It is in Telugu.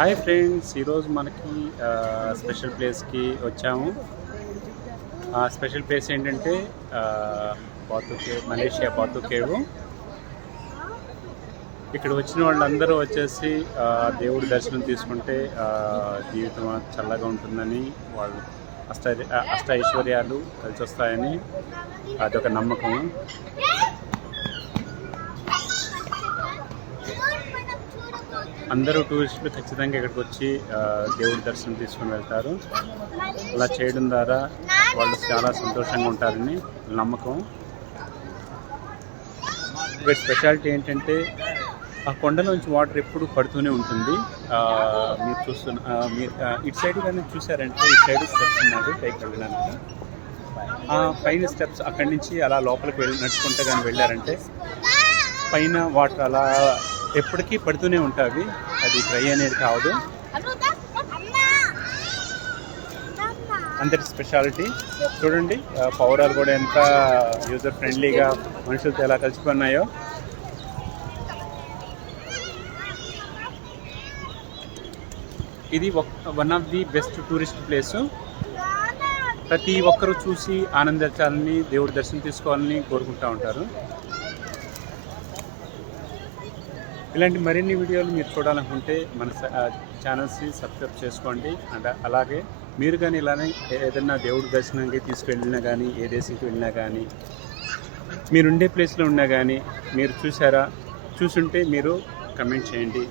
హాయ్ ఫ్రెండ్స్, ఈరోజు మనకి స్పెషల్ ప్లేస్కి వచ్చాము. ఆ స్పెషల్ ప్లేస్ ఏంటంటే బాతు కేవ్, మలేషియా బాతు కేవ్. ఇక్కడ వచ్చిన వాళ్ళందరూ వచ్చేసి దేవుడి దర్శనం తీసుకుంటే జీవితం చల్లగా ఉంటుందని, వాళ్ళు అష్ట ఐశ్వర్యాలు కలిసి వస్తాయని అదొక నమ్మకం. అందరూ టూరిస్టులు ఖచ్చితంగా ఇక్కడికి వచ్చి దేవుడి దర్శనం తీసుకుని వెళ్తారు. అలా చేయడం ద్వారా వాళ్ళు చాలా సంతోషంగా ఉంటారని నమ్మకం. ఇక్కడ స్పెషాలిటీ ఏంటంటే ఆ కొండలోంచి వాటర్ ఎప్పుడు పడుతూనే ఉంటుంది. మీరు ఇటు సైడ్ కానీ చూసారంటే ఇటు సైడ్ స్టెప్స్ ఉన్నాయి పైకి వెళ్ళడానికి. ఆ పైన స్టెప్స్ అక్కడి నుంచి అలా లోపలికి నడుచుకుంటే కానీ వెళ్ళారంటే పైన వాటర్ అలా ఎప్పటికీ పడుతూనే ఉంటుంది. అది డ్రై అనేది కావదు. అందరి స్పెషాలిటీ చూడండి. పౌరాలు కూడా ఎంత యూజర్ ఫ్రెండ్లీగా మనుషులతో ఎలా కలిసిపోన్నాయో. ఇది one of the best tourist place. ప్రతి ఒక్కరూ చూసి ఆనందించాలని, దేవుడి దర్శనం తీసుకోవాలని కోరుకుంటూ ఉంటారు. ఇలాంటి మరిన్ని వీడియోలు మీరు చూడాలనుకుంటే మన ఛానల్స్ని సబ్స్క్రైబ్ చేసుకోండి. అండ్ అలాగే మీరు కానీ ఇలానే ఏదైనా దేవుడి దర్శనానికి తీసుకువెళ్ళినా కానీ, ఏ దేశానికి వెళ్ళినా కానీ, మీరుండే ప్లేస్లో ఉన్నా కానీ మీరు చూసారా, చూసుంటే మీరు కమెంట్ చేయండి.